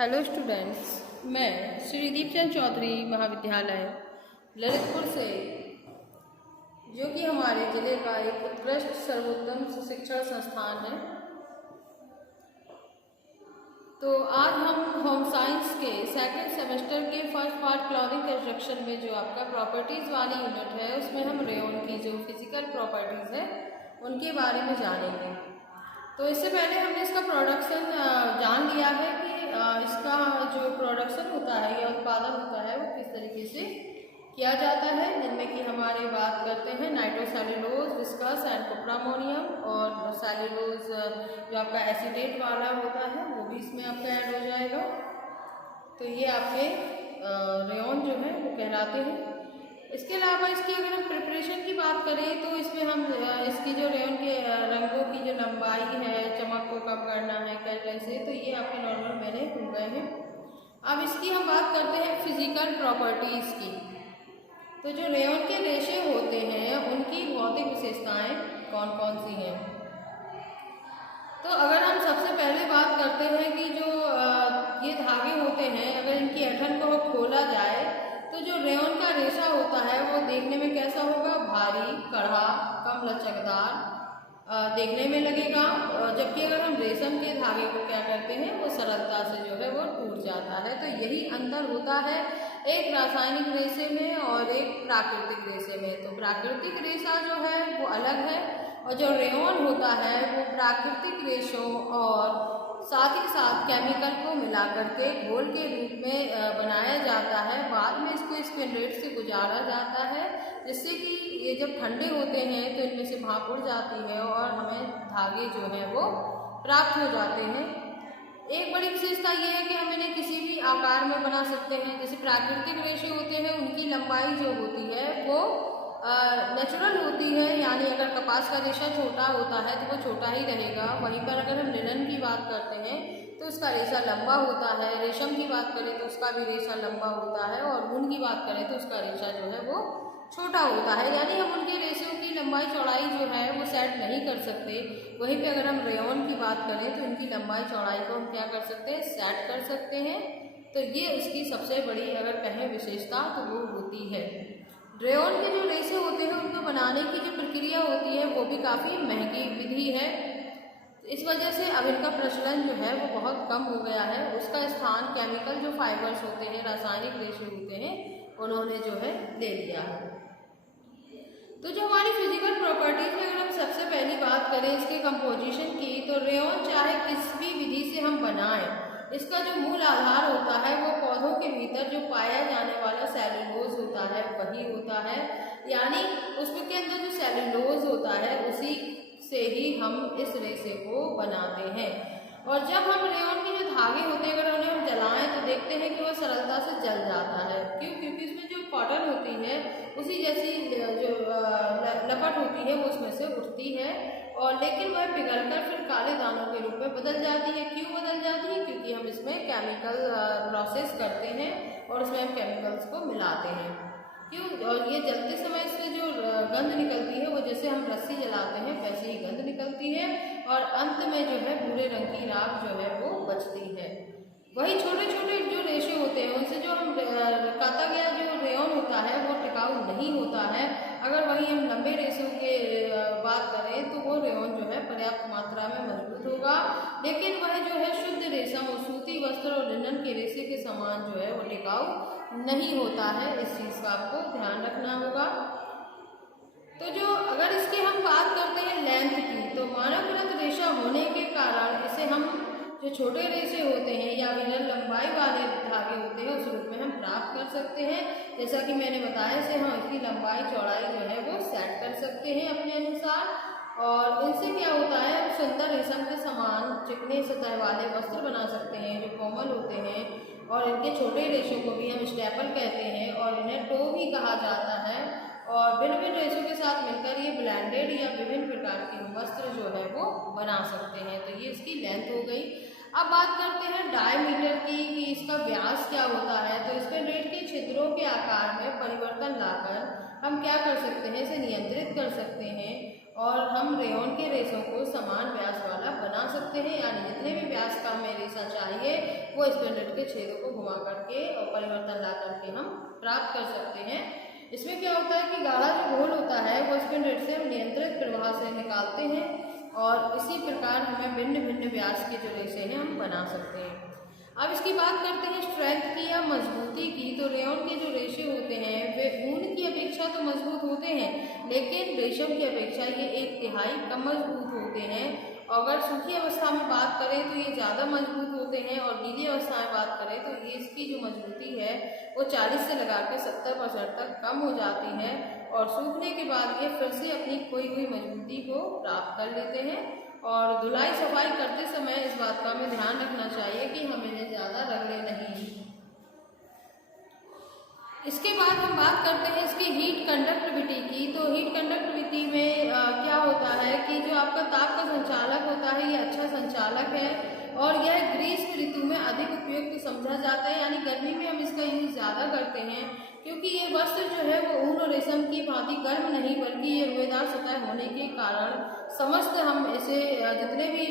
Hello students, मैं श्री दीपचंद चौधरी महाविद्यालय ललितपुर से, जो कि हमारे जिले का एक उत्कृष्ट सर्वोत्तम शिक्षण संस्थान है। तो आज हम होम साइंस के सेकंड सेमेस्टर के फर्स्ट पार्ट क्लॉथिंग कंस्ट्रक्शन में जो आपका प्रॉपर्टीज़ वाली यूनिट है, उसमें हम रेयॉन की जो फिजिकल प्रॉपर्टीज़ है उनके बारे में जानेंगे। तो इससे पहले हमने इसका प्रोडक्शन जान लिया है कि इसका जो प्रोडक्शन होता है या उत्पादन होता है वो किस तरीके से किया जाता है, जिनमें कि हमारे बात करते हैं नाइट्रोसेल्यूलोज, विस्कस एंड कोप्रामोनियम, और सेल्यूलोज जो आपका एसीटेट वाला होता है वो भी इसमें आपका ऐड हो जाएगा। तो ये आपके रेयॉन जो है वो कहलाते हैं। इसके अलावा इसकी अगर हम प्रिपरेशन की बात करें तो इसमें हम इसकी जो रेयॉन के रंगों की जो लंबाई है, चमक को कम करना है कलर से, तो ये आपके नॉर्मल मैंने हो गए हैं। अब इसकी हम बात करते हैं फिजिकल प्रॉपर्टीज़ की। तो जो रेयॉन के रेशे होते हैं उनकी भौतिक विशेषताएं कौन कौन सी हैं। तो अगर हम सबसे पहले बात करते हैं कि जो ये धागे होते हैं, अगर इनकी ऐंठन को खोला जाए तो जो रेयॉन का रेशा होता है वो देखने में कैसा होगा, भारी, कड़ा, कम लचकदार देखने में लगेगा। जबकि अगर हम रेशम के धागे को क्या करते हैं, वो सरलता से जो है वो टूट जाता है। तो यही अंतर होता है एक रासायनिक रेशे में और एक प्राकृतिक रेशे में। तो प्राकृतिक रेशा जो है वो अलग है, और जो रेयॉन होता है वो प्राकृतिक रेशों और साथ ही साथ केमिकल को मिला करके घोल के रूप में बनाया जाता है। बाद में इसको स्पिनरेट से गुजारा जाता है, जिससे कि ये जब ठंडे होते हैं तो इनमें से भाप उड़ जाती है और हमें धागे जो हैं वो प्राप्त हो जाते हैं। एक बड़ी विशेषता ये है कि हम इन्हें किसी भी आकार में बना सकते हैं। जैसे प्राकृतिक रेशे होते हैं, उनकी लंबाई जो होती है वो नेचुरल होती है, यानी अगर कपास का रेशा छोटा होता है तो वो छोटा ही रहेगा। वहीं पर अगर हम लिनन की बात करते हैं तो उसका रेशा लंबा होता है, रेशम की बात करें तो उसका भी रेशा लंबा होता है, और ऊन की बात करें तो उसका रेशा जो है वो छोटा होता है। यानी हम उनके रेशों की लंबाई चौड़ाई जो है वो सेट नहीं कर सकते। वहीं पे अगर हम रेयॉन की बात करें तो इनकी लंबाई चौड़ाई को हम क्या कर सकते हैं, सेट कर सकते हैं। तो ये उसकी सबसे बड़ी अगर कहें विशेषता तो वो होती है। रेयॉन के जो रेशे होते हैं उनको बनाने की जो प्रक्रिया होती है वो भी काफ़ी महंगी विधि है। इस वजह से अब इनका प्रचलन जो है वो बहुत कम हो गया है। उसका स्थान केमिकल जो फाइबर्स होते हैं, रासायनिक रेशे होते हैं, उन्होंने जो है ले लिया है। तो जो हमारी फिजिकल प्रॉपर्टीज में अगर हम सबसे पहली बात करें इसके कंपोजिशन की, तो रेयॉन चाहे किस भी विधि से हम बनाएं, इसका जो मूल आधार होता है वो पौधों के भीतर जो पाया जाने वाला सेल्यूलोज होता है वही होता है। यानी उसके अंदर जो सेल्यूलोज होता है उसी से ही हम इस रेशे को बनाते हैं। और जब हम रेयॉन के जो धागे होते हैं अगर उन्हें हम जलाएं तो देखते हैं कि वह सरलता से जल जाता है। क्यों? क्योंकि इसमें जो कॉटन होती है उसी जैसी जो लपट होती है वो उसमें से उठती है, और लेकिन वह पिघलकर फिर काले दानों के रूप में बदल जाती है। क्यों बदल जाती है? क्योंकि हम इसमें केमिकल प्रोसेस करते हैं और उसमें हम केमिकल्स को मिलाते हैं। क्यों? और ये जलते समय इसमें जो गंध निकलती है वो जैसे हम रस्सी जलाते हैं वैसे ही गंध निकलती है, और अंत में जो है भूरे रंग की राख जो है वो बचती है। वही छोटे छोटे जो रेशे होते हैं उनसे जो हम काता गया जो रेयॉन होता है वो टिकाऊ नहीं होता है। अगर वही हम लंबे रेशों के बात करें तो वो रेयॉन जो है पर्याप्त मात्रा में मजबूत होगा, लेकिन वह जो है शुद्ध रेशम और सूती वस्त्र और लिनन के रेशे के समान जो है वो टिकाऊ नहीं होता है। इस चीज़ का आपको ध्यान रखना होगा। तो जो अगर इसकी हम बात करते हैं लेंथ की, तो मानवकृत रेशा होने के कारण इसे हम जो छोटे रेशे होते हैं या विरल लंबाई वाले धागे होते हैं उस रूप में हम प्राप्त कर सकते हैं। जैसा कि मैंने बताया से हम इसकी लंबाई चौड़ाई जो है वो सेट कर सकते हैं अपने अनुसार, और इनसे क्या होता है हम सुंदर रेशम के समान चिकने सतह वाले वस्त्र बना सकते हैं जो कोमल होते हैं। और इनके छोटे रेशों को भी हम स्टेपल कहते हैं और इन्हें टो भी कहा जाता है, और भिन्न भिन्न रेशों के साथ मिलकर ये ब्लेंडेड या विभिन्न प्रकार के वस्त्र जो है वो बना सकते हैं। तो ये इसकी लेंथ हो गई। अब बात करते हैं डायमीटर की कि इसका व्यास क्या होता है। तो इसमें रेट के छिद्रों के आकार में परिवर्तन लाकर हम क्या कर सकते हैं, इसे नियंत्रित कर सकते हैं, और हम रेयॉन के रेशों को समान व्यास वाला बना सकते हैं। यानी जितने भी व्यास का हमें रेशा चाहिए वो स्पिंडल के छेदों को घुमा करके और परिवर्तन ला करके हम प्राप्त कर सकते हैं। इसमें क्या होता है कि गाढ़ा जो घोल होता है वो स्पिंडल से हम नियंत्रित प्रवाह से निकालते हैं और इसी प्रकार हमें भिन्न भिन्न व्यास के जो रेशे हैं हम बना सकते हैं। अब इसकी बात करते हैं स्ट्रेंथ की या मजबूती की। तो रेयॉन के जो रेशे होते हैं वे ऊन की अपेक्षा तो मजबूत होते हैं, लेकिन रेशम की अपेक्षा ये 1/3 कम मजबूत होते हैं। अगर सूखी अवस्था में बात करें तो ये ज़्यादा मजबूत होते हैं और गीली अवस्था में बात करें तो ये इसकी जो मजबूती है वो 40 से लगा के 70% तक कम हो जाती है और सूखने के बाद ये फिर से अपनी खोई हुई मजबूती को प्राप्त कर लेते हैं। और धुलाई सफाई करते समय इस बात का हमें ध्यान रखना चाहिए कि हम इन्हें ज़्यादा रगड़े नहीं। इसके बाद हम बात करते हैं इसकी हीट कंडक्टिविटी की। तो हीट कंडक्टिविटी में क्या होता है कि जो आपका ताप का संचालक होता है ये अच्छा संचालक है और यह ग्रीष्म ऋतु में अधिक उपयुक्त समझा जाता है, यानी गर्मी में हम इसका यूज ज़्यादा करते हैं क्योंकि ये वस्त्र जो है वो ऊन और रेशम की भांति गर्म नहीं बल्कि ये रुएदार सतह होने के कारण समस्त हम इसे जितने भी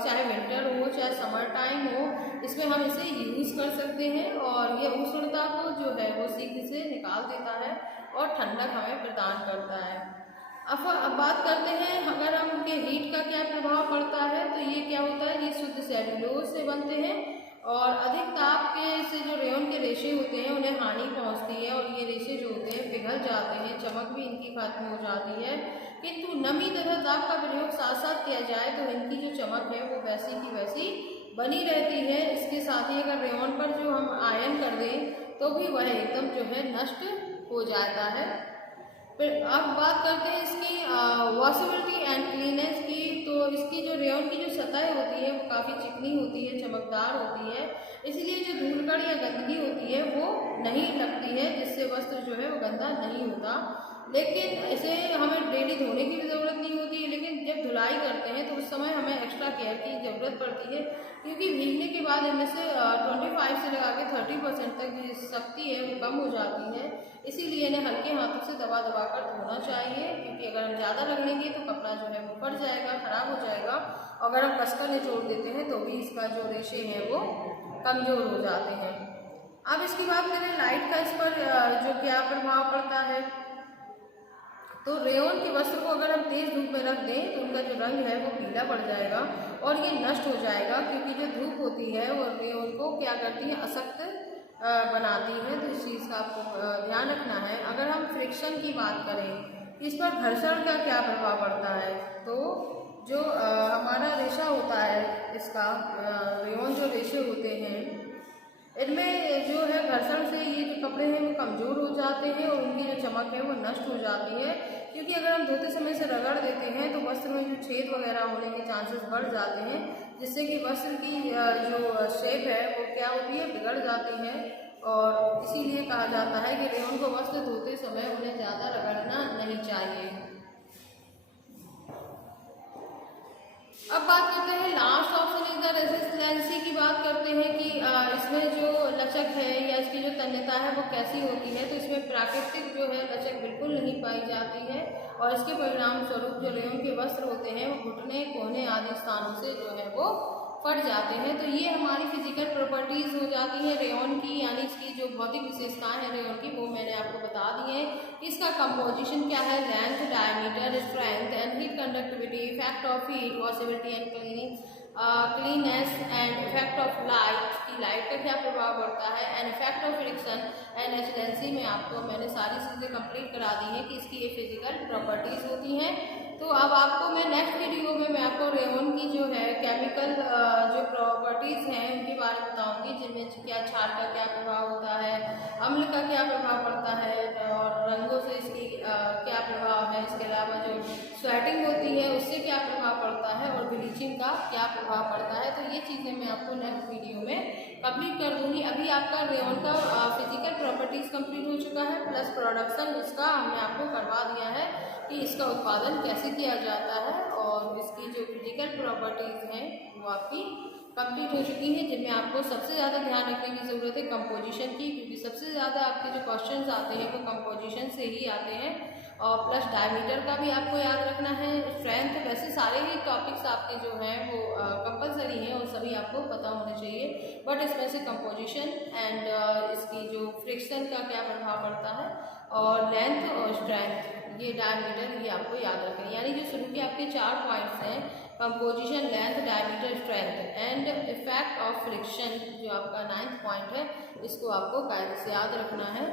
चाहे विंटर हो चाहे समर टाइम हो इसमें हम इसे यूज़ कर सकते हैं और ये उष्णता को जो है वो शीघ्र से निकाल देता है और ठंडक हमें प्रदान करता है। अब बात करते हैं अगर हम उनके हीट का क्या प्रभाव पड़ता है। तो ये क्या होता है, ये शुद्ध सेल्यूलोज से बनते हैं और अधिक ताप के से जो रेयॉन के रेशे होते हैं उन्हें हानि पहुंचती है और ये रेशे जो होते हैं पिघल जाते हैं, चमक भी इनकी खत्म हो जाती है। किंतु नमी तथा ताप का प्रयोग साथ साथ किया जाए तो इनकी जो चमक है वो वैसी की वैसी बनी रहती है। इसके साथ ही अगर रेयॉन पर जो हम आयन कर दें तो भी वह एकदम जो है नष्ट हो जाता है। फिर अब बात करते हैं इसकी वॉशेबिलिटी एंड क्लीनेस की। तो इसकी जो रेयॉन की जो सतह होती है वो काफ़ी चिकनी होती है, चमकदार होती है, इसलिए जो धूलकण या गंदगी होती है वो नहीं लगती है, जिससे वस्त्र जो है वो गंदा नहीं होता। लेकिन इसे हमें डेली धोने की भी ज़रूरत नहीं होती है, लेकिन जब धुलाई करते हैं तो उस समय हमें एक्स्ट्रा केयर की ज़रूरत पड़ती है क्योंकि भीगने के बाद इनमें से 25 से लगा के 30% तक जो शक्ति है वो कम हो जाती है। इसीलिए इन्हें हल्के हाथों से दबा दबा कर धोना चाहिए क्योंकि अगर हम ज़्यादा रगड़ेंगे तो कपड़ा जो है वो फट जाएगा, खराब हो जाएगा। अगर हम कसकर निचोड़ देते हैं तो भी इसका जो रेशे हैं वो कमज़ोर हो जाते हैं। अब इसकी बात करें लाइट का इस पर जो क्या प्रभाव पड़ता है। तो रेयॉन के वस्त्र को अगर हम तेज धूप में रख दें तो उनका जो रंग है वो पीला पड़ जाएगा और ये नष्ट हो जाएगा क्योंकि जो धूप होती है वो रेयॉन को क्या करती है, अशक्त बनाती है। तो इस चीज़ का आपको ध्यान रखना है। अगर हम फ्रिक्शन की बात करें इस पर घर्षण का क्या प्रभाव पड़ता है। तो जो हमारा रेशा होता है इसका रेयॉन जो रेशे होते हैं इनमें जो है घर्षण से ये जो कपड़े हैं वो कमज़ोर हो जाते हैं और उनकी जो चमक है वो नष्ट हो जाती है क्योंकि अगर हम धोते समय से रगड़ देते हैं तो वस्त्र में जो छेद वगैरह होने के चांसेस बढ़ जाते हैं, जिससे कि वस्त्र की जो शेप है वो क्या होती है, बिगड़ जाती है। और इसीलिए कहा जाता है कि रेयॉन को वस्त्र धोते समय उन्हें ज़्यादा रगड़ना नहीं चाहिए। अब बात करते हैं लास्ट ऑप्शन इज द रेसिस्टेंसी की बात करते हैं कि इसमें जो लचक है या इसकी जो तन्यता है वो कैसी होती है। तो इसमें प्राकृतिक जो है लचक बिल्कुल नहीं पाई जाती है और इसके परिणाम स्वरूप जो रेयॉन के वस्त्र होते हैं वो घुटने, कोहने आदि स्थानों से जो है वो फट जाते हैं। तो ये हमारी फिजिकल प्रॉपर्टीज़ हो जाती है रेयॉन की, यानी इसकी जो भौतिक विशेषताएं हैं रेयॉन की वो मैंने आपको बता दी है। इसका कंपोजिशन क्या है, length, diameter, strength and heat conductivity, effect of heat, washability and cleanness and effect of light की लाइट का क्या प्रभाव पड़ता है and effect of friction and एक्सीडेंसी में आपको मैंने सारी चीज़ें कंप्लीट करा दी हैं कि इसकी ये फिजिकल प्रॉपर्टीज़ होती हैं। तो अब आपको मैं नेक्स्ट वीडियो में मैं आपको रेयॉन की जो है केमिकल जो प्रॉपर्टीज़ हैं उनके बारे में बताऊंगी, जिनमें क्या क्षार का क्या प्रभाव होता है, अम्ल का क्या प्रभाव पड़ता है और रंगों से इसकी क्या प्रभाव है। इसके अलावा जो स्वेटिंग होती है उससे क्या प्रभाव पड़ता है और ब्लीचिंग का क्या प्रभाव पड़ता है। तो ये चीज़ें मैं आपको नेक्स्ट वीडियो में कंप्लीट कर दूंगी। अभी आपका रेयॉन का फिजिकल प्रॉपर्टीज़ कंप्लीट हो चुका है, प्लस प्रोडक्शन इसका हमने आपको करवा दिया है कि इसका उत्पादन कैसे किया जाता है और इसकी जो फिजिकल प्रॉपर्टीज़ हैं वो आपकी कंप्लीट हो चुकी हैं, जिनमें आपको सबसे ज़्यादा ध्यान रखने की ज़रूरत है कंपोजिशन की, क्योंकि सबसे ज़्यादा आपके जो क्वेश्चंस आते हैं वो कंपोजिशन से ही आते हैं। और प्लस डायमीटर का भी आपको याद रखना है। स्ट्रेंथ, वैसे सारे ही टॉपिक्स आपके जो हैं वो कंपलसरी हैं और सभी आपको पता होने चाहिए, बट इसमें से कंपोजिशन एंड इसकी जो फ्रिक्शन का क्या प्रभाव पड़ता है और लेंथ और स्ट्रेंथ, ये डायमीटर, ये आपको याद रखना है। यानी जो शुरू के आपके 4 पॉइंट्स हैं, composition, length, diameter, strength and effect of friction, जो आपका 9th पॉइंट है, इसको आपको कायदे से याद रखना है।